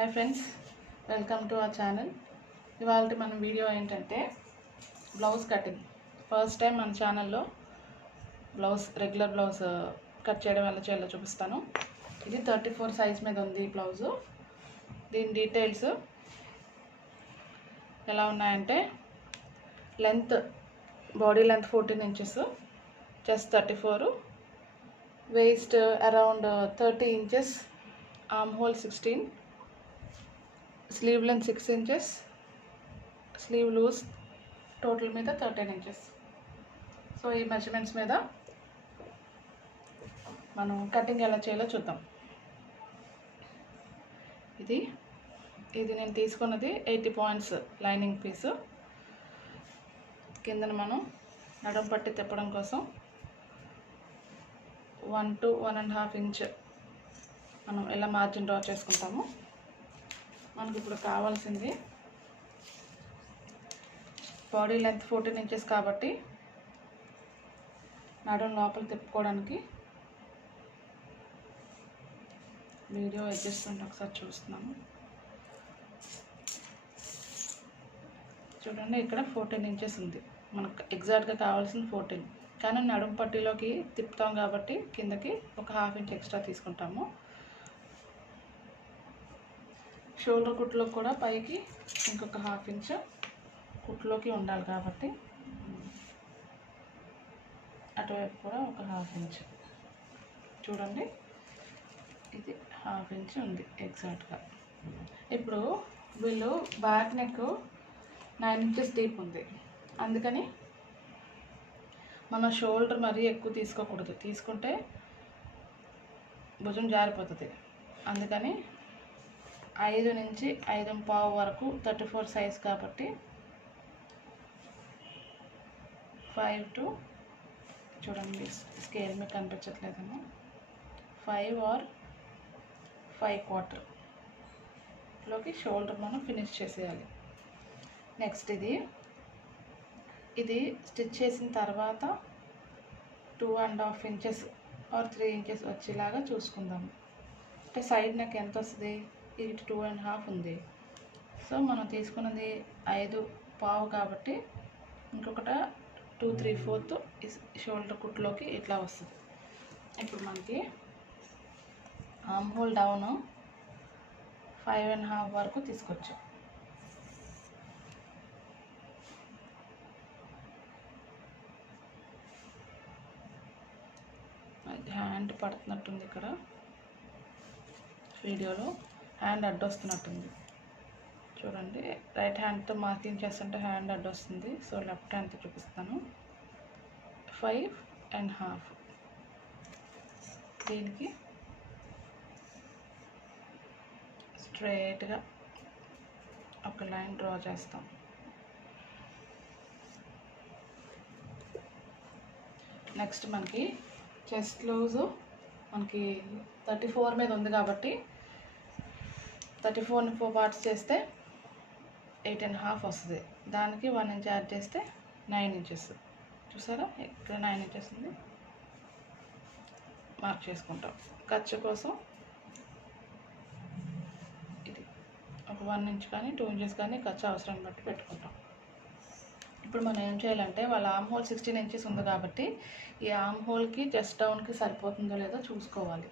Hi friends, welcome to our channel. ఇవాళ మన video ఏంటంటే బ్లౌజ్ కటింగ్. ఫస్ట్ టైం మన ఛానల్లో రెగ్యులర్ బ్లౌజ్ కట్ చేయడం ఎలా చేయాలో చూపిస్తాను. ఇది 34 సైజ్ మీద ఉంది ఈ బ్లౌజు. దీని డీటెయిల్స్ ఎలా ఉన్నాయంటే, length body length 14 inches, chest 34, waist around 30 inches, arm hole 16, sleeve length 6 inches, sleeve loose total మీద 13 ఇంచెస్. సో ఈ మెజర్మెంట్స్ మీద మనం కటింగ్ ఎలా చేయాలో చూద్దాం. ఇది నేను తీసుకున్నది 80 పాయింట్స్ లైనింగ్ పీసు. కిందన మనం నడుం పట్టి తిప్పడం కోసం 1 to 1.5 ఇంచ్ మనం ఇలా మార్జిన్ డ్రా చేసుకుంటాము. మనకి ఇప్పుడు కావాల్సింది బాడీ లెంత్ 14 ఇంచెస్ కాబట్టి నడుం లోపల తిప్పుకోవడానికి వీడియో అడ్జస్ట్మెంట్ ఒకసారి చూస్తున్నాము. చూడండి, ఇక్కడ 14 ఇంచెస్ ఉంది. మనకు ఎగ్జాక్ట్గా కావాల్సింది 14, కానీ నడుం పట్టీలోకి తిప్పుతాం కాబట్టి కిందకి ఒక 1/2 ఇంచ్ ఎక్స్ట్రా తీసుకుంటాము. షోల్డర్ కుట్లో కూడా పైకి ఇంకొక 1/2 ఇంచ్ కుట్లోకి ఉండాలి కాబట్టి అటువైపు కూడా ఒక 1/2 ఇంచ్. చూడండి, ఇది 1/2 ఇంచ్ ఉంది ఎగ్జాక్ట్గా. ఇప్పుడు వీళ్ళు బ్యాక్ నెక్ 9 ఇంచెస్ డీప్ ఉంది, అందుకని మన షోల్డర్ మరీ ఎక్కువ తీసుకోకూడదు. తీసుకుంటే భుజం జారిపోతుంది. అందుకని 5 నుంచి 5.25 వరకు 34 సైజ్ కాబట్టి 5 to, చూడండి స్కేల్ మీకు కనిపించట్లేదేమో, 5 or 5/4 లోకి షోల్డర్ మనం ఫినిష్ చేసేయాలి. నెక్స్ట్ ఇది స్టిచ్ చేసిన తర్వాత 2.5 ఇంచెస్ or 3 ఇంచెస్ వచ్చేలాగా చూసుకుందాము. అంటే సైడ్ నెక్ ఎంత వస్తుంది, ఇది 2.5 ఉంది. సో మనం తీసుకున్నది 5.25 కాబట్టి ఇంకొకట 2 3/4 షోల్డర్ కుట్లోకి ఇట్లా వస్తుంది. ఇప్పుడు మనకి ఆర్మ్ హోల్ డౌన్ 5.5 వరకు తీసుకొచ్చాం. హ్యాండ్ పడుతున్నట్టుంది, ఇక్కడ వీడియోలో హ్యాండ్ అడ్డొస్తున్నట్టుంది. చూడండి, రైట్ హ్యాండ్తో మార్కింగ్ చేస్తుంటే హ్యాండ్ అడ్డొస్తుంది. సో లెఫ్ట్ హ్యాండ్తో చూపిస్తాను. 5.5 దీనికి స్ట్రైట్గా ఒక లైన్ డ్రా చేస్తాం. నెక్స్ట్ మనకి చెస్ట్ లూజు మనకి 34 మీద ఉంది కాబట్టి 34ని 4 పార్ట్స్ చేస్తే 8.5 వస్తుంది. దానికి 1 ఇంచ్ యాడ్ చేస్తే 9 ఇంచెస్. చూసారా, ఇక్కడ 9 ఇంచెస్ ఉంది. మార్క్ చేసుకుంటాం. ఖర్చు కోసం ఇది ఒక 1 ఇంచ్ కానీ 2 ఇంచెస్ కానీ ఖర్చు అవసరాన్ని బట్టి పెట్టుకుంటాం. ఇప్పుడు మనం ఏం చేయాలంటే, వాళ్ళ ఆర్మ్ హోల్ 16 ఇంచెస్ ఉంది కాబట్టి ఈ ఆర్మ్ హోల్కి చెస్ట్ డౌన్కి సరిపోతుందో లేదో చూసుకోవాలి.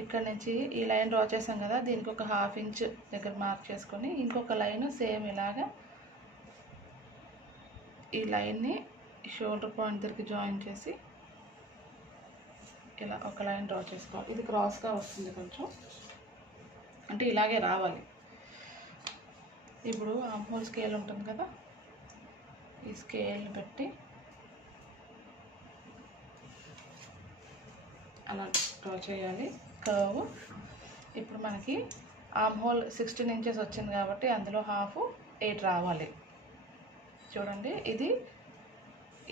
ఇక్కడ నుంచి ఈ లైన్ డ్రా చేసాం కదా, దీనికి ఒక 1/2 ఇంచ్ దగ్గర మార్క్ చేసుకొని ఇంకొక లైన్ సేమ్ ఇలాగా ఈ లైన్ని షోల్డర్ పాయింట్ దగ్గరికి జాయిన్ చేసి ఇలా ఒక లైన్ డ్రా చేసుకోవాలి. ఇది క్రాస్గా వస్తుంది కొంచెం, అంటే ఇలాగే రావాలి. ఇప్పుడు ఆర్మ్ హోల్ స్కేల్ ఉంటుంది కదా, ఈ స్కేల్ని పెట్టి అలా డ్రా చేయాలి కర్వ్. ఇప్పుడు మనకి ఆర్మ్ హోల్ 16 ఇంచెస్ వచ్చింది కాబట్టి అందులో 1/2 8 రావాలి. చూడండి, ఇది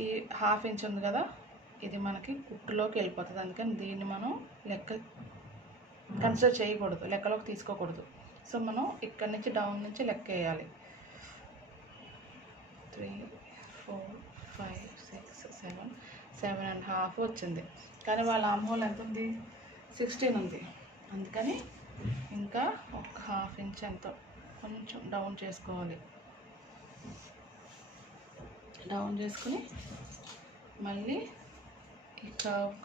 ఈ 1/2 ఇంచ్ ఉంది కదా, ఇది మనకి కుట్టులోకి వెళ్ళిపోతుంది. అందుకని దీన్ని మనం కన్సిడర్ చేయకూడదు, లెక్కలోకి తీసుకోకూడదు. సో మనం ఇక్కడ నుంచి డౌన్ నుంచి లెక్క వేయాలి. 3 4 5 6 7 7.5 వచ్చింది. కానీ వాళ్ళ ఆర్మ్ హోల్ ఎంత ఉంది, 16 ఉంది. అందుకని ఇంకా ఒక హాఫ్ ఇంచ్ ఎంతో కొంచెం డౌన్ చేసుకోవాలి. డౌన్ చేసుకుని మళ్ళీ ఈ కర్వ్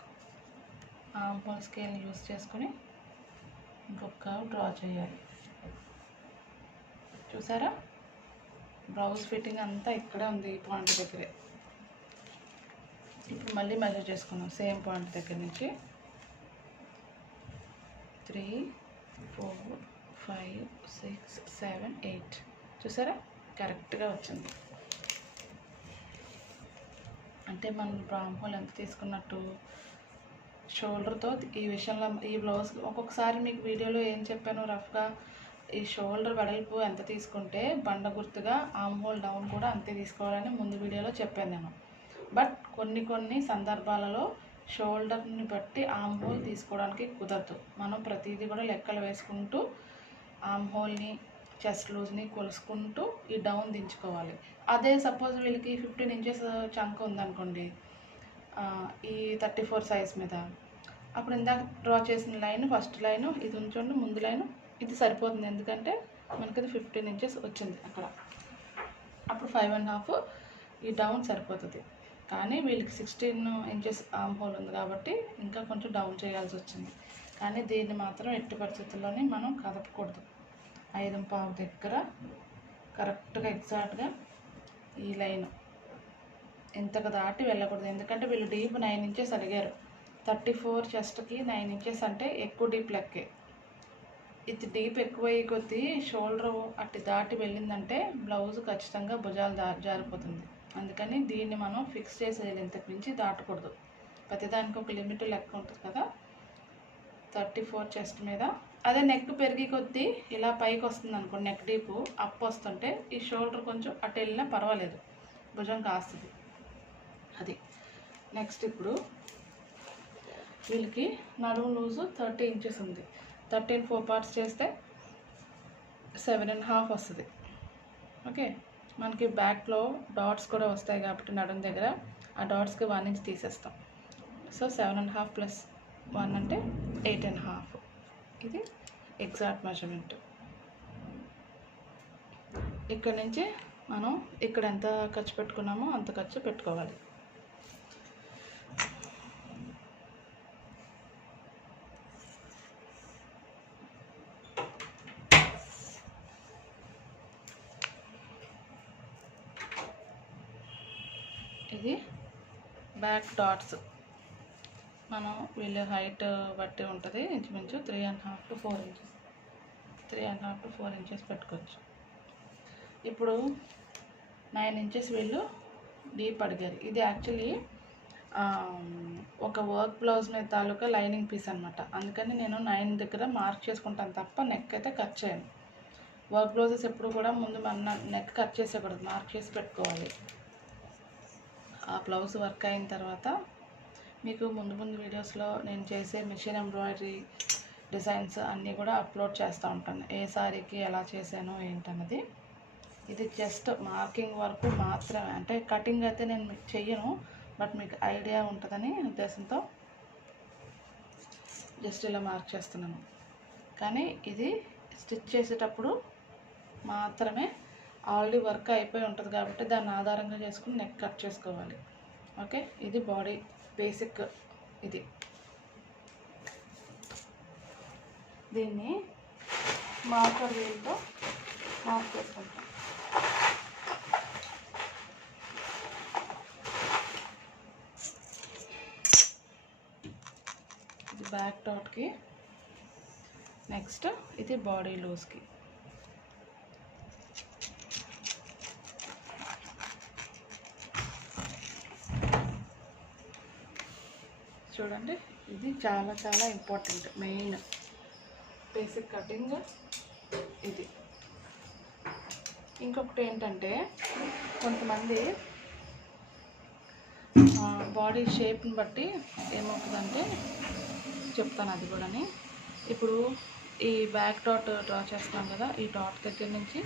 ఆర్మ్ స్కేల్ని యూస్ చేసుకుని ఇంకొక కర్వ్ డ్రా చేయాలి. చూసారా, బ్లౌజ్ ఫిట్టింగ్ అంతా ఇక్కడే ఉంది, ఈ పాయింట్ దగ్గరే. ఇప్పుడు మళ్ళీ మెజర్ చేసుకున్నాం సేమ్ పాయింట్ దగ్గర నుంచి 3, 4, 5, 6, 7, 8. చూసారా, కరెక్ట్గా వచ్చింది. అంటే మనం ఆర్మ్ హోల్ ఎంత తీసుకున్నట్టు షోల్డర్తో ఈ విషయంలో ఈ బ్లౌజ్ ఒక్కొక్కసారి మీకు వీడియోలో ఏం చెప్పాను రఫ్గా, ఈ షోల్డర్ వెడల్పు ఎంత తీసుకుంటే బండ గుర్తుగా ఆర్మ్ హోల్ డౌన్ కూడా అంతే తీసుకోవాలని ముందు వీడియోలో చెప్పాను నేను. బట్ కొన్ని సందర్భాలలో షోల్డర్ని బట్టి ఆర్మ్ హోల్ తీసుకోవడానికి కుదరదు. మనం ప్రతిదీ కూడా లెక్కలు వేసుకుంటూ ఆర్మ్ హోల్ని చెస్ట్ లూజ్ని కొలుసుకుంటూ ఈ డౌన్ దించుకోవాలి. అదే సపోజ్ వీళ్ళకి 15 ఇంచెస్ చంక్ ఉందనుకోండి ఈ 34 సైజ్ మీద, అప్పుడు ఇందాక డ్రా చేసిన లైన్ ఫస్ట్ లైను ఇది ఉంచండి, ముందు లైను ఇది సరిపోతుంది. ఎందుకంటే మనకి ఇది 15 ఇంచెస్ వచ్చింది అక్కడ, అప్పుడు 5.5 ఈ డౌన్ సరిపోతుంది. కానీ వీళ్ళకి 16 ఇంచెస్ ఆర్మ్ హోల్ ఉంది కాబట్టి ఇంకా కొంచెం డౌన్ చేయాల్సి వచ్చింది. కానీ దీన్ని మాత్రం ఎట్టి పరిస్థితుల్లోనే మనం కదపకూడదు. 5.5 దగ్గర కరెక్ట్గా ఎగ్జాక్ట్గా ఈ లైన్ ఇంతకు దాటి వెళ్ళకూడదు. ఎందుకంటే వీళ్ళు డీప్ 9 ఇంచెస్ అడిగారు. 34 చెస్ట్కి 9 ఇంచెస్ అంటే ఎక్కువ డీప్ లెక్కే. ఇది డీప్ ఎక్కువ అయ్యే కొద్దీ షోల్డర్ అట్టి దాటి వెళ్ళిందంటే బ్లౌజ్ ఖచ్చితంగా భుజాలు జారిపోతుంది. అందుకని దీన్ని మనం ఫిక్స్ చేసేది ఇంతకు మించి దాటకూడదు. ప్రతిదానికి ఒక లిమిట్ లెక్క ఉంటుంది కదా. 34 చెస్ట్ మీద అదే నెక్ పెరిగి కొద్దీ ఇలా పైకి వస్తుంది అనుకోండి, నెక్ డీపు అప్ వస్తుంటే ఈ షోల్డర్ కొంచెం అటు వెళ్ళినా పర్వాలేదు, భుజం కాస్తుంది. అది నెక్స్ట్ ఇప్పుడు వీళ్ళకి నడుము లూజు 30 ఇంచెస్ ఉంది. 13 4 పార్ట్స్ చేస్తే 7.5 వస్తుంది. ఓకే, మనకి బ్యాక్లో డాట్స్ కూడా వస్తాయి కాబట్టి నడుము దగ్గర ఆ డాట్స్కి 1 ఇంచ్ తీసేస్తాం. సో 7.5 ప్లస్ 1 అంటే 8.5. ఇది ఎగ్జాక్ట్ మెజర్మెంట్. ఇక్కడ నుంచి మనం ఇక్కడ ఎంత ఖర్చు పెట్టుకున్నామో అంత ఖర్చు పెట్టుకోవాలి. ఇది బ్యాక్ డాట్స్ మనం వీళ్ళ హైట్ బట్టి ఉంటుంది, ఇంచుమించు 3.5 to 4 ఇంచెస్ 3.5 to 4 ఇంచెస్ పెట్టుకోవచ్చు. ఇప్పుడు 9 ఇంచెస్ వీళ్ళు డీప్ అడిగారు. ఇది యాక్చువల్లీ ఒక వర్క్ బ్లౌజ్ మీద తాలూకా లైనింగ్ పీస్ అనమాట. అందుకని నేను 9 దగ్గర మార్క్ చేసుకుంటాను తప్ప నెక్ అయితే కట్ చేయను. వర్క్ బ్లౌజెస్ ఎప్పుడు కూడా ముందు మన నెక్ కట్ చేసేకూడదు, మార్క్ చేసి పెట్టుకోవాలి. ఆ బ్లౌజ్ వర్క్ అయిన తర్వాత మీకు ముందు వీడియోస్లో నేను చేసే మిషన్ ఎంబ్రాయిడరీ డిజైన్స్ అన్నీ కూడా అప్లోడ్ చేస్తూ ఉంటాను, ఏ సారీకి ఎలా చేశానో ఏంటన్నది. ఇది జస్ట్ మార్కింగ్ వరకు మాత్రమే, అంటే కటింగ్ అయితే నేను మీకు చెయ్యను, బట్ మీకు ఐడియా ఉంటుందని ఉద్దేశంతో జస్ట్ ఇలా మార్క్ చేస్తున్నాను. కానీ ఇది స్టిచ్ చేసేటప్పుడు మాత్రమే ఆల్రెడీ వర్క్ అయిపోయి ఉంటుంది కాబట్టి దాన్ని ఆధారంగా చేసుకుని నెక్ కట్ చేసుకోవాలి. ఓకే, ఇది బాడీ బేసిక్. ఇది దీన్ని మార్కర్ వీల్తో మార్క్ చేసుకుంటాం. ఇది బ్యాక్ డాట్కి. నెక్స్ట్ ఇది బాడీ లూజ్కి. చూడండి, ఇది చాలా చాలా ఇంపార్టెంట్, మెయిన్ బేసిక్ కటింగ్ ఇది. ఇంకొకటి ఏంటంటే కొంతమంది బాడీ షేప్ని బట్టి ఏమవుతుందంటే చెప్తాను అది కూడాని. ఇప్పుడు ఈ బ్యాక్ డాట్ డ్రా చేస్తున్నాం కదా, ఈ డాట్ దగ్గర నుంచి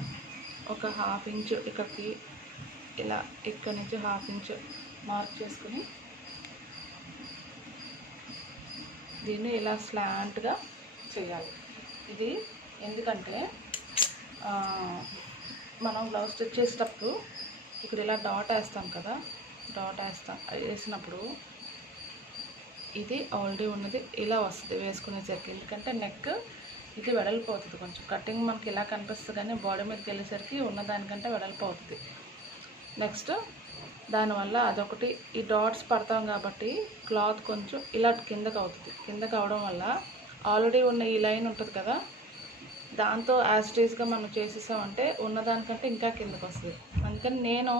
ఒక 1/2 ఇంచ్ ఇక్కడికి ఇలా, ఇక్కడ నుంచి 1/2 ఇంచ్ మార్క్ చేసుకుని దీన్ని ఇలా స్లాంట్గా చేయాలి. ఇది ఎందుకంటే మనం బ్లౌజ్ స్టిచ్ చేసేటప్పుడు ఇక్కడ ఇలా డాట్ వేస్తాం కదా, డాట్ వేసినప్పుడు ఇది ఆల్రెడీ ఉన్నది ఇలా వస్తుంది వేసుకునేసరికి. ఎందుకంటే నెక్ ఇది వెడల్పోతుంది, కొంచెం కటింగ్ మనకి ఇలా కనిపిస్తుంది కానీ బాడీ మీదకి వెళ్ళేసరికి ఉన్నదానికంటే వెడల్పోతుంది. నెక్స్ట్ దానివల్ల అదొకటి, ఈ డాట్స్ పడతాం కాబట్టి క్లాత్ కొంచెం ఇలా కిందకు అవుతుంది. కిందకు అవడం వల్ల ఆల్రెడీ ఉన్న ఈ లైన్ ఉంటుంది కదా, దాంతో యాజ్ టీజ్గా మనం చేసేసామంటే ఉన్నదానికంటే ఇంకా కిందకు వస్తుంది. అందుకని నేను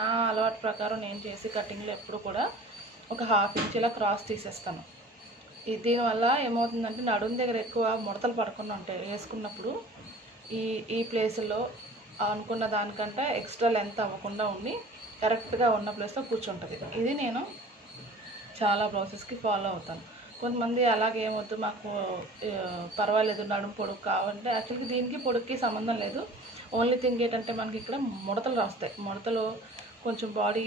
నా అలవాటు ప్రకారం నేను చేసి కటింగ్లో ఎప్పుడు కూడా ఒక 1/2 ఇంచ్ ఇలా క్రాస్ తీసేస్తాను. దీనివల్ల ఏమవుతుందంటే నడుము దగ్గర ఎక్కువ ముడతలు పడకుండా ఉంటాయి. వేసుకున్నప్పుడు ఈ ప్లేస్లో అనుకున్న దానికంటే ఎక్స్ట్రా లెంత్ అవ్వకుండా ఉండి కరెక్ట్గా ఉన్న ప్లేస్లో కూర్చుంటుంది. ఇది నేను చాలా బ్లౌజెస్కి ఫాలో అవుతాను. కొంతమంది అలాగే ఏమొద్దు మాకు పర్వాలేదు నడుము పొడుగు కావాలంటే, యాక్చువల్గా దీనికి పొడుగుకి సంబంధం లేదు. ఓన్లీ థింగ్ ఏంటంటే మనకి ఇక్కడ ముడతలు వస్తాయి. ముడతలు కొంచెం బాడీ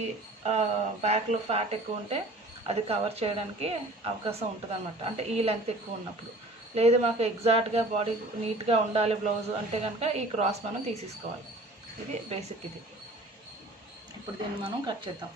బ్యాక్లో ఫ్యాట్ ఎక్కువ ఉంటే అది కవర్ చేయడానికి అవకాశం ఉంటుంది అన్నమాట. అంటే ఈ లెంత్ ఎక్కువ ఉన్నప్పుడు. లేదు మాకు ఎగ్జాక్ట్గా బాడీ నీట్గా ఉండాలి బ్లౌజ్ అంటే కనుక ఈ క్రాస్ మనం తీసేసుకోవాలి. ఇది బేసిక్. ఇది ఇప్పుడు దీన్ని మనం కట్ చేద్దాం.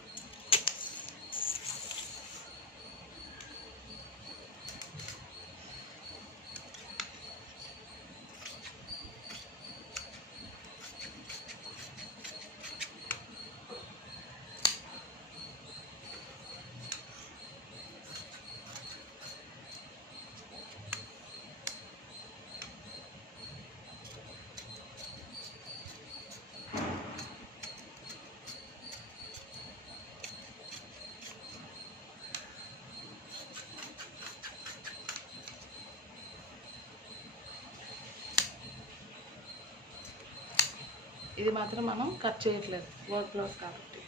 ఇది మాత్రం మనం కట్ చేయట్లేదు, వర్క్ బ్లౌజ్ కాబట్టి.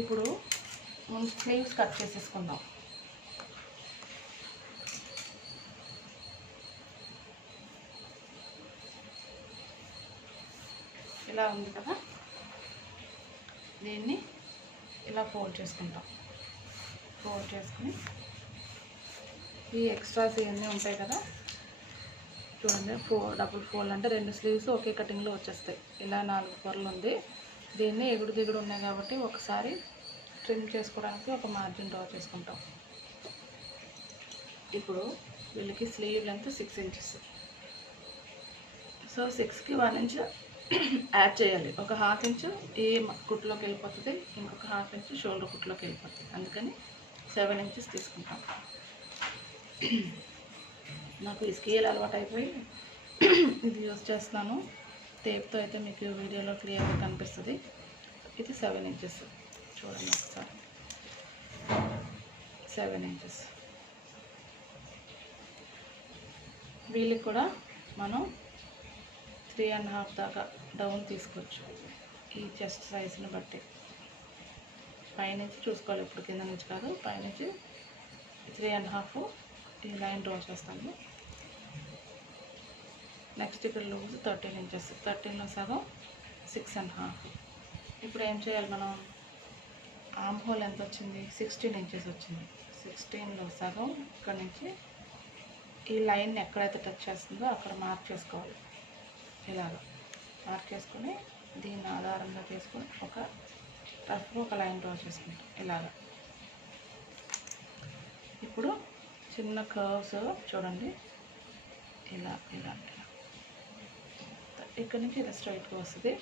ఇప్పుడు మనం స్లీవ్స్ కట్ చేసేసుకుందాం. ఇలా ఉంది కదా, దీన్ని ఇలా ఫోల్డ్ చేసుకుంటాం. ఫోల్డ్ చేసుకుని ఈ ఎక్స్ట్రాస్ ఇవన్నీ ఉంటాయి కదా, చూడండి డబుల్ ఫోల్డ్ అంటే 2 స్లీవ్స్ ఒకే కటింగ్లో వచ్చేస్తాయి. ఇలా 4 పొరలు ఉంది. దీన్ని ఎగుడు దిగుడు ఉన్నాయి కాబట్టి ఒకసారి ట్రిమ్ చేసుకోవడానికి ఒక మార్జిన్ డ్రా చేసుకుంటాం. ఇప్పుడు వీళ్ళకి స్లీవ్ లెంత్ 6 ఇంచెస్. సో 6కి 1 ఇంచ్ యాడ్ చేయాలి. ఒక 1/2 ఇంచ్ ఈ కుట్లోకి వెళ్ళిపోతుంది, ఇంకొక 1/2 ఇంచ్ షోల్డర్ కుట్లోకి వెళ్ళిపోతుంది. అందుకని 7 ఇంచెస్ తీసుకుంటాం. నాకు ఈ స్కేల్ అలవాటు అయిపోయి ఇది యూజ్ చేస్తున్నాను. టేప్తో అయితే మీకు వీడియోలో క్లియర్గా కనిపిస్తుంది. ఇది 7 ఇంచెస్ చూడండి ఒకసారి. 7 ఇంచెస్. వీళ్ళకి కూడా మనం 3.5 దాకా డౌన్ తీసుకోవచ్చు. ఈ చెస్ట్ సైజుని బట్టి పైనుంచి చూసుకోవాలి, ఇప్పుడు కింద నుంచి కాదు, పైనుంచి 3.5 ఈ లైన్ డ్రా చేస్తాము. నెక్స్ట్ ఇక్కడ లూజ్ 13 ఇంచెస్. 13లో సగం 6.5. ఇప్పుడు ఏం చేయాలి మనం, ఆర్మ్ హోల్ ఎంత వచ్చింది, 16 ఇంచెస్ వచ్చింది. 16లో సగం ఇక్కడ నుంచి ఈ లైన్ ఎక్కడైతే టచ్ చేస్తుందో అక్కడ మార్క్ చేసుకోవాలి. ఇలాగ మార్క్ చేసుకొని దీన్ని ఆధారంగా చేసుకొని ఒక లైన్ డ్రా చేసుకుంటాం ఇలాగ. ఇప్పుడు చిన్న కర్వ్స్ చూడండి, ఇలా ఇలా ఇలా ఇక్కడ నుంచి ఇలా స్ట్రైట్గా వస్తుంది.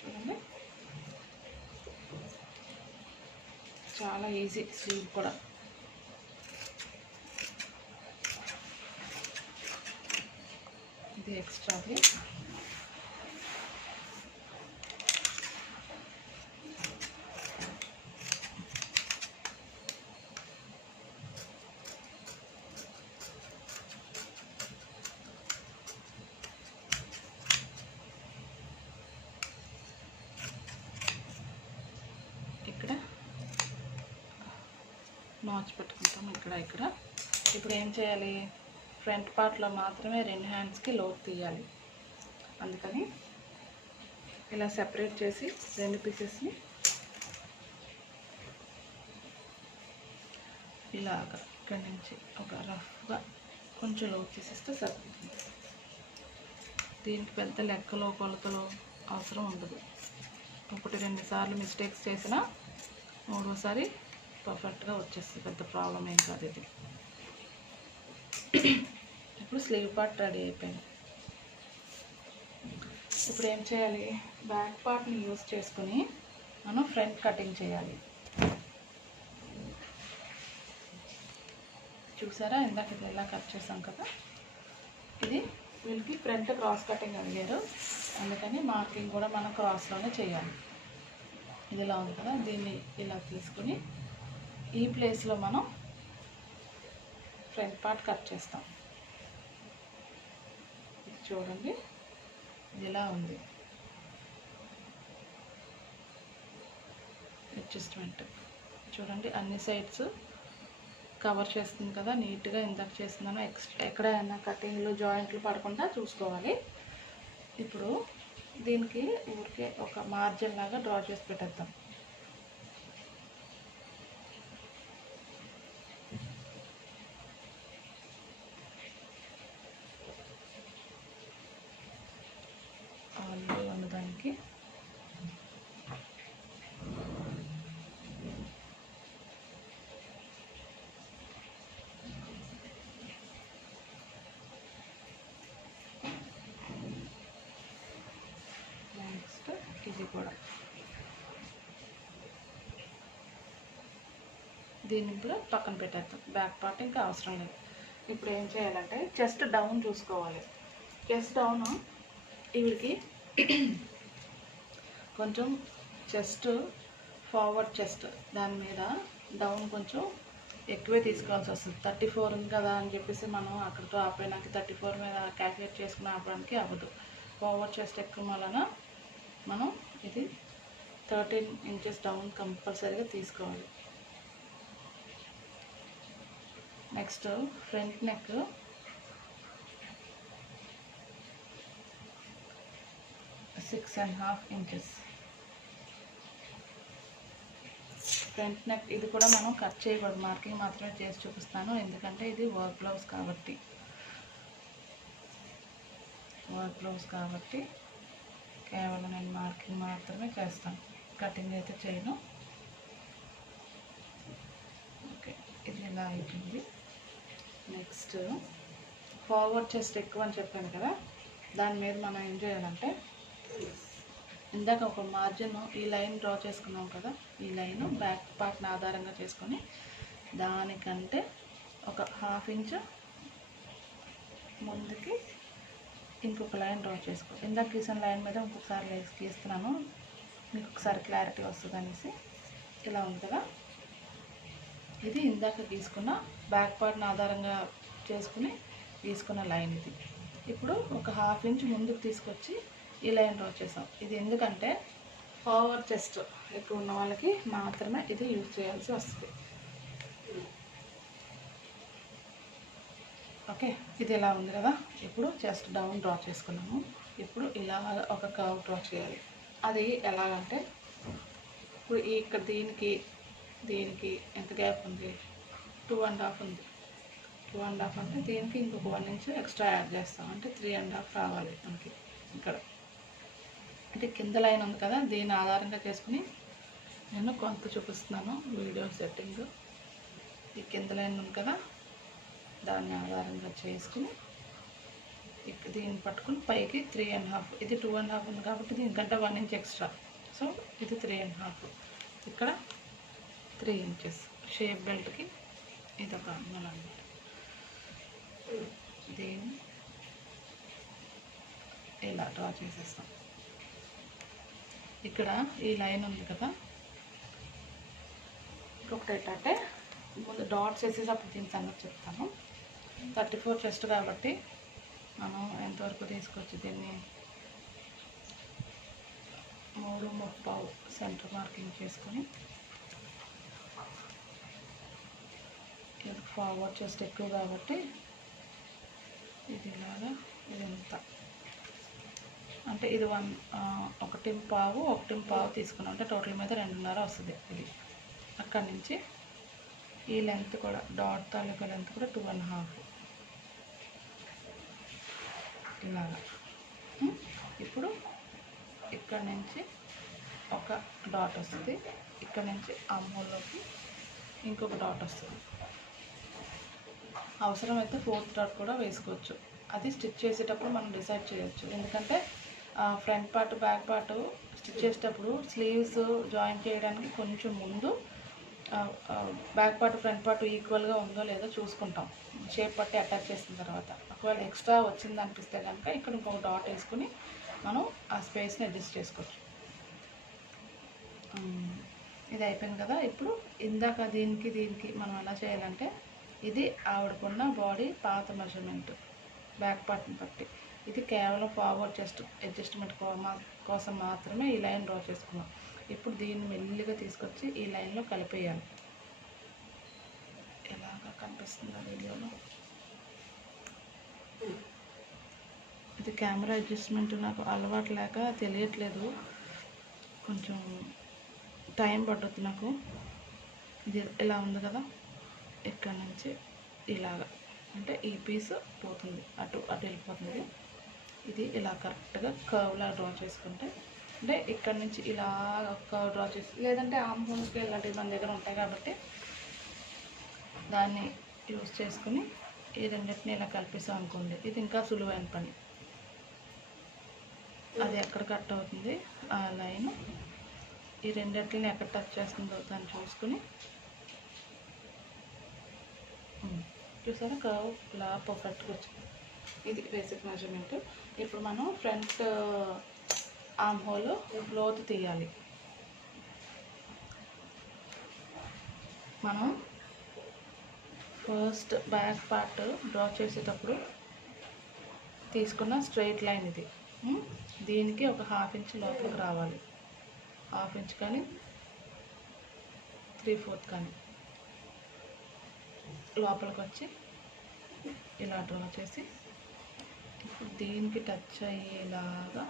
చూడండి చాలా ఈజీ. స్లీవ్ కూడా ఇది ఎక్స్ట్రాది. ఇక్కడ నాచ్ పెట్టుకుంటాం ఇక్కడ. ఇప్పుడు ఏం చేయాలి, ఫ్రంట్ పార్ట్లో మాత్రమే 2 హ్యాండ్స్కి లోతు తీయాలి. అందుకని ఇలా సెపరేట్ చేసి 2 పీసెస్ని ఇలాగ ఇక్కడి నుంచి ఒక రఫ్గా కొంచెం లోపు తీసేస్తే సరిపోతుంది. దీనికి పెద్ద లెక్కలో కొలతలో అవసరం ఉండదు. 1-2 సార్లు మిస్టేక్స్ చేసినా మూడోసారి పర్ఫెక్ట్గా వచ్చేస్తుంది. పెద్ద ప్రాబ్లం ఏం కాదు ఇది. ఇప్పుడు స్లీవ్ పార్ట్ రెడీ అయిపోయింది. ఇప్పుడు ఏం చేయాలి, బ్యాక్ పార్ట్ని యూజ్ చేసుకుని మనం ఫ్రంట్ కటింగ్ చేయాలి. చూసారా ఇందాక ఇది ఎలా కట్ చేసాం కదా, ఇది వీళ్ళకి ఫ్రంట్ క్రాస్ కటింగ్ అడిగారు, అందుకని మార్కింగ్ కూడా మనం క్రాస్లోనే చేయాలి. ఇది ఇలా ఉంది కదా, దీన్ని ఇలా తీసుకుని ఈ ప్లేస్లో మనం ఫ్రంట్ పార్ట్ కట్ చేస్తాం. ఇది చూడండి, ఇది ఇలా ఉంది అడ్జస్ట్మెంట్. చూడండి అన్ని సైడ్స్ కవర్ చేస్తుంది కదా నీట్గా. ఇందాక చేస్తున్నాను, ఎక్కడైనా కటింగ్లు జాయింట్లు పడకుండా చూసుకోవాలి. ఇప్పుడు దీనికి ఊరికే ఒక మార్జిన్ లాగా డ్రా చేసి పెట్టేద్దాం. దానికి నెక్స్ట్ ఇది కూడా దీన్ని కూడా పక్కన పెట్టేద్దాం. బ్యాక్ పార్ట్ ఇంకా అవసరం లేదు. ఇప్పుడు ఏం చేయాలంటే చెస్ట్ డౌన్ చూసుకోవాలి. చెస్ట్ డౌన్ వీడికి కొంచెం చెస్ట్ ఫార్వర్డ్ చెస్ట్ దాని మీద డౌన్ కొంచెం ఎక్కువే తీసుకోవాల్సి వస్తుంది. 34 ఉంది కదా అని చెప్పేసి మనం అక్కడితో ఆపేయడానికి 34 మీద క్యాల్కులేట్ చేసుకుని ఆపడానికి అవ్వదు. ఫార్వర్డ్ చెస్ట్ ఎక్కువ వలన మనం ఇది 13 ఇంచెస్ డౌన్ కంపల్సరీగా తీసుకోవాలి. Next front neck six and half inches. Front neck ఇది కూడా మనం కట్ చేయకూడదు, మార్కింగ్ మాత్రమే చేసి చూపిస్తాను. ఎందుకంటే ఇది వర్క్ బ్లౌజ్ కాబట్టి కేవలం నేను మార్కింగ్ మాత్రమే చేస్తాను, కటింగ్ అయితే చేయను. ఓకే, ఇది ఇలా అయిపోయింది. నెక్స్ట్ ఫార్వర్డ్ చెస్ట్ ఎక్కువ అని చెప్పాను కదా, దాని మీద మనం ఏం చేయాలంటే ఇందాక ఒక మార్జిన్ ఈ లైన్ డ్రా చేసుకున్నాం కదా, ఈ లైన్ బ్యాక్ పార్ట్ని ఆధారంగా చేసుకొని దానికంటే ఒక 1/2 ఇంచ్ ముందుకి ఇంకొక లైన్ డ్రా చేసుకో. ఇందాక గీసిన లైన్ మీద ఇంకొకసారి గీస్తున్నాను, మీకు ఒకసారి క్లారిటీ వస్తుంది అనేసి. ఇలా ఉంది కదా, ఇది ఇందాక గీసుకున్న బ్యాక్ పార్ట్ని ఆధారంగా చేసుకుని గీసుకున్న లైన్ ఇది. ఇప్పుడు ఒక 1/2 ఇంచ్ ముందుకు తీసుకొచ్చి ఈ లైన్ డ్రా చేసాం. ఇది ఎందుకంటే ఫార్వర్డ్ చెస్ట్ ఎక్కువ ఉన్న వాళ్ళకి మాత్రమే ఇది యూజ్ చేయాల్సి వస్తుంది. ఓకే, ఇది ఇలా ఉంది కదా. ఇప్పుడు చెస్ట్ డౌన్ డ్రా చేసుకున్నాము. ఇప్పుడు ఇలా ఒక కర్వ్ డ్రా చేయాలి. అది ఎలాగంటే ఇప్పుడు ఇక్కడ దీనికి ఎంత గ్యాప్ ఉంది, 2.5 ఉంది. 2.5 అంటే దీనికి ఇంకొక 1 ఇంచ్ ఎక్స్ట్రా యాడ్ చేస్తాం, అంటే 3.5 రావాలి మనకి ఇక్కడ. అంటే కింద లైన్ ఉంది కదా, దీన్ని ఆధారంగా చేసుకుని నేను కొంత చూపిస్తున్నాను వీడియో సెట్టింగ్. ఈ కింద లైన్ ఉంది కదా, దాన్ని ఆధారంగా చేసుకుని దీన్ని పట్టుకుని పైకి 3.5. ఇది 2.5 ఉంది కాబట్టి దీనికంటే 1 ఇంచ్ ఎక్స్ట్రా, సో ఇది 3.5. ఇక్కడ 3 ఇంచెస్ షేప్ బెల్ట్కి ఇది ఒక అన్నమాట. దీన్ని ఇలా డ్రా చేసేస్తాం. ఇక్కడ ఈ లైన్ ఉంది కదా, ఒకటేటంటే ముందు డాట్స్ వేసేటప్పుడు దీని సంగతి చెప్తాను. 34 చెస్ట్ కాబట్టి మనం ఎంతవరకు తీసుకొచ్చి దీన్ని 3.35 సెంటర్ మార్కింగ్ చేసుకొని, ఇది ఫార్వర్డ్ చెస్ట్ ఎక్కువ కాబట్టి ఇది ఇలాగా ఇదంతా అంటే ఇది 1.5 తీసుకున్నాం, అంటే టోటల్ మీద 2.5 వస్తుంది. ఇది అక్కడి నుంచి ఈ లెంత్ కూడా డాట్ తాలూకా లెంత్ కూడా 2.5 ఇలాగా. ఇప్పుడు ఇక్కడ నుంచి ఒక డాట్ వస్తుంది, ఇక్కడ నుంచి అమ్మోల్లోకి ఇంకొక డాట్ వస్తుంది. అవసరమైతే 4th డాట్ కూడా వేసుకోవచ్చు. అది స్టిచ్ చేసేటప్పుడు మనం డిసైడ్ చేయొచ్చు. ఎందుకంటే front part back part stitch చేసేటప్పుడు స్లీవ్స్ జాయిన్ చేయడానికి కొంచెం ముందు బ్యాక్ పార్ట్ ఫ్రంట్ పార్ట్ ఈక్వల్గా ఉందో లేదో చూసుకుంటాం షేప్ పట్టి అటాచ్ చేసిన తర్వాత. ఒకవేళ ఎక్స్ట్రా వచ్చింది అనిపిస్తే కనుక ఇక్కడ ఇంకొక డాట్ వేసుకుని మనం ఆ స్పేస్ని అడ్జస్ట్ చేసుకోవచ్చు. ఇది అయిపోయింది కదా. ఇప్పుడు ఇందాక దీనికి మనం ఎలా చేయాలంటే, ఇది ఆవిడకున్న బాడీ పాత మెజర్మెంట్ బ్యాక్ పార్ట్ని బట్టి, ఇది కేవలం ఫార్వర్డ్ చెస్ట్ అడ్జస్ట్మెంట్ కోసం మాత్రమే ఈ లైన్ డ్రా చేసుకున్నాం. ఇప్పుడు దీన్ని మెల్లిగా తీసుకొచ్చి ఈ లైన్లో కలిపేయాలి. ఎలాగా కనిపిస్తుంది ఆ వీడియోలో. ఇది కెమెరా అడ్జస్ట్మెంట్ నాకు అలవాటు లేక తెలియట్లేదు, కొంచెం టైం పడుతుంది నాకు. ఇది ఇలా ఉంది కదా, ఇక్కడ నుంచి ఇలాగా అంటే ఈ పీస్ పోతుంది, అటు వెళ్ళిపోతుంది. ఇది ఇలా కరెక్ట్గా కర్వ్లా డ్రా చేసుకుంటే, అంటే ఇక్కడ నుంచి ఇలా కర్వ్ డ్రా చేసి, లేదంటే ఆర్మ్ హోల్ స్కేల్ ఇలాంటివి మన దగ్గర ఉంటాయి కాబట్టి దాన్ని యూజ్ చేసుకుని ఈ రెండింటిని ఇలా కలిపేసాం అనుకోండి, ఇది ఇంకా సులువైన పని. అది ఎక్కడ కట్ అవుతుంది ఆ లైన్, ఈ రెండింటిని ఎక్కడ టచ్ చేస్తుందో దాన్ని చూసుకుని, చూసారా కర్వ్ ఇలా పర్ఫెక్ట్గా వచ్చింది. ఇది బేసిక్ మెజర్మెంట్. ఇప్పుడు మనం ఫ్రంట్ ఆర్మ్ హోల్ లోతు తీయాలి. మనం ఫస్ట్ బ్యాక్ పార్ట్ డ్రా చేసేటప్పుడు తీసుకున్న స్ట్రైట్ లైన్ ఇది. దీనికి ఒక 1/2 ఇంచ్ లోపలికి రావాలి, 1/2 ఇంచ్ కానీ 3/4 కానీ లోపలికి వచ్చి ఇలా డ్రా చేసి, ఇప్పుడు దీనికి టచ్ అయ్యేలాగా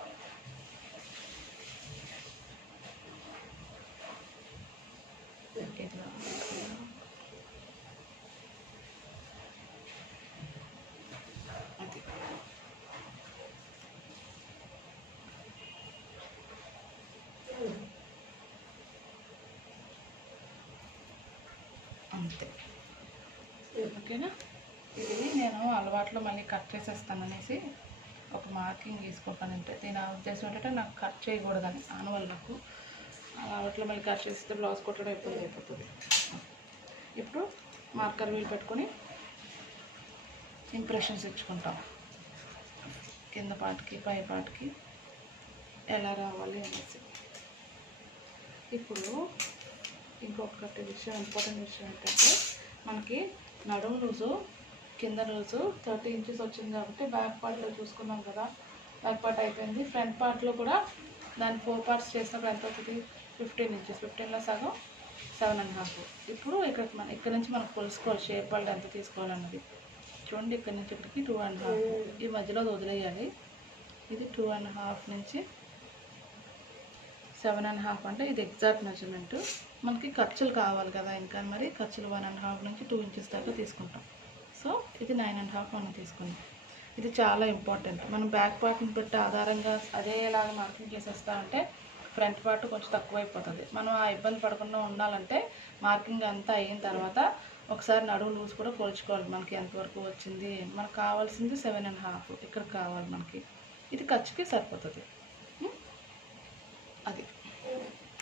ఇట్లా అది అంతే. ఓకేనా. ఇది నేను అలవాట్లో మళ్ళీ కట్ చేసేస్తాను అనేసి ఒక మార్కింగ్ గీసుకోకంటే, దీని ఉద్దేశం ఏంటంటే నాకు కట్ చేయకూడదని ఆనవల్ నాకు అలవాట్లో మళ్ళీ కట్ చేస్తే బ్లౌజ్ కుట్టడం ఇబ్బంది అయిపోతుంది. ఇప్పుడు మార్కర్ వీల్ పెట్టుకొని ఇంప్రెషన్స్ ఇచ్చుకుంటాం, కింద పార్ట్కి పై పార్ట్కి ఎలా రావాలి అనేసి. ఇప్పుడు ఇంకొకటి విషయం, ఇంపార్టెంట్ విషయం ఏంటంటే, మనకి నడుము లూజు కింద లూజు 30 ఇంచెస్ వచ్చింది కాబట్టి బ్యాక్ పార్ట్లో చూసుకున్నాం కదా, బ్యాక్ పార్ట్ అయిపోయింది. ఫ్రంట్ పార్ట్లో కూడా దాన్ని 4 పార్ట్స్ చేసినప్పుడు ఎంత అవుతుంది, 15 ఇంచెస్. 15లో సగం 7.5. ఇప్పుడు ఇక్కడ నుంచి మనకు కొలుసుకోవాలి షేప్ వాళ్ళు ఎంత తీసుకోవాలన్నది. చూడండి, ఇక్కడ నుంచి ఇక్కడికి 2.5, ఈ మధ్యలో వదిలేయాలి. ఇది 2.5 నుంచి 7.5 అంటే ఇది ఎగ్జాక్ట్ మెజర్మెంట్. మనకి ఖర్చులు కావాలి కదా, ఇంకా మరి ఖర్చులు 1.5 నుంచి 2 ఇంచెస్ దాకా తీసుకుంటాం. సో ఇది 9.5 మనం తీసుకుందాం. ఇది చాలా ఇంపార్టెంట్. మనం బ్యాక్ పార్ట్ని పెట్టి ఆధారంగా అదేలాగా మార్కింగ్ చేసేస్తా అంటే ఫ్రంట్ పార్ట్ కొంచెం తక్కువైపోతుంది. మనం ఆ ఇబ్బంది పడకుండా ఉండాలంటే మార్కింగ్ అంతా అయిన తర్వాత ఒకసారి నడుము లూజ్ కూడా కొలుచుకోవాలి, మనకి ఎంతవరకు వచ్చింది. మనకు కావాల్సింది 7.5 ఇక్కడ కావాలి మనకి. ఇది ఖర్చుకి సరిపోతుంది. అది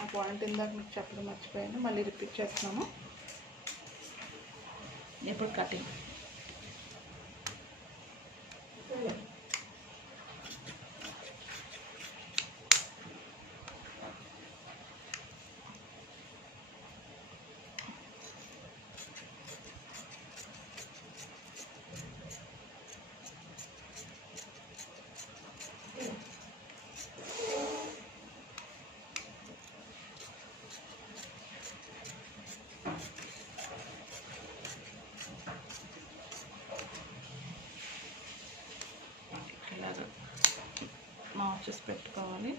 ఆ పాయింట్ ఇందాక మీకు చెప్పడం మర్చిపోయాను, మళ్ళీ రిపీట్ చేస్తున్నాము. ఇప్పుడు కటింగ్. మార్చెస్ పెట్టుకోవాలి.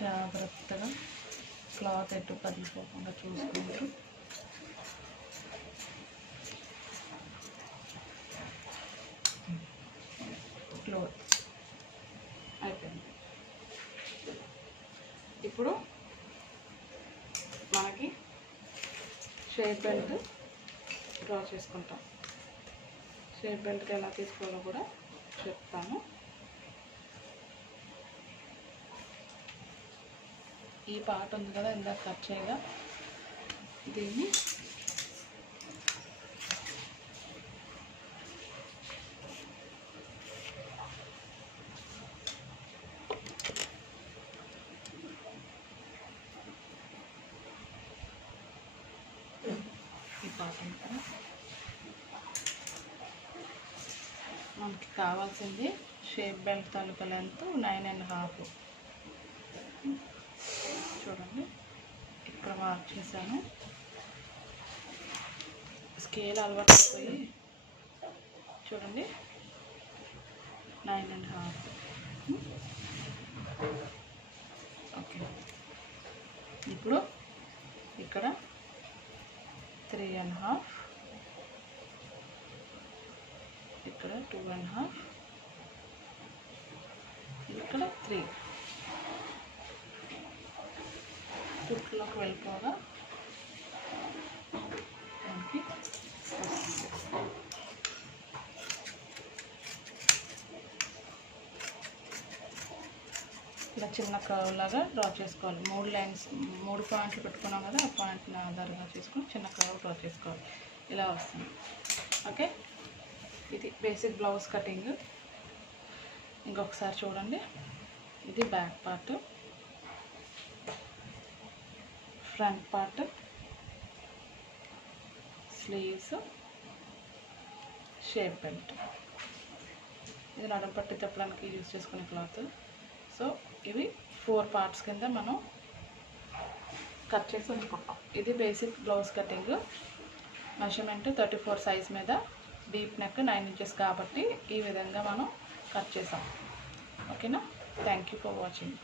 జాగ్రత్తగా క్లాత్ ఎటు కదిలిపోకుండా చూసుకుంటూ క్లోజ్ అయిపోయింది. ఇప్పుడు మనకి షేప్ బెల్ట్ డ్రా చేసుకుంటాం. షేప్ బెల్ట్కి ఎలా తీసుకోవాలో కూడా చెప్తాను. ఈ పార్ట్ ఉంది కదా ఇందాక కట్ చేయగా, దీన్ని ఈ పార్ట్ ఉంది కదా, మనకి కావాల్సింది షేప్ బెల్ట్ తాలూకా లెంత్ 9.5. చూడండి ఇక్కడ మార్క్ చేశాను. స్కేల్ అలవాటు అయిపోయి చూడండి 9.5. ఓకే, ఇప్పుడు ఇక్కడ 3.5, ఇక్కడ 2.5, ఇక్కడ 3. చుట్టులోకి వెళ్ళిపోగా దానికి ఇలా చిన్న కర్వ్ లాగా డ్రా చేసుకోవాలి. 3 లైన్స్ 3 పాయింట్లు పెట్టుకున్నాం కదా, ఆ పాయింట్ని ఆధారంగా చేసుకొని చిన్న కర్వ్ డ్రా చేసుకోవాలి. ఇలా వస్తుంది. ఓకే, ఇది బేసిక్ బ్లౌజ్ కటింగ్. ఇంకొకసారి చూడండి. ఇది back part, front part, sleeves, shape belt. ఇది నడుము పట్టి తిప్పడానికి యూజ్ చేసుకునే క్లాత్. సో ఇవి 4 పార్ట్స్ కింద మనం కట్ చేసి ఉంచుకుంటాం. ఇది basic blouse cutting. Measurement 34 size మీద, డీప్ నెక్ 9 ఇంచెస్ కాబట్టి ఈ విధంగా మనం కట్ చేసాం. ఓకేనా? Thank you for watching.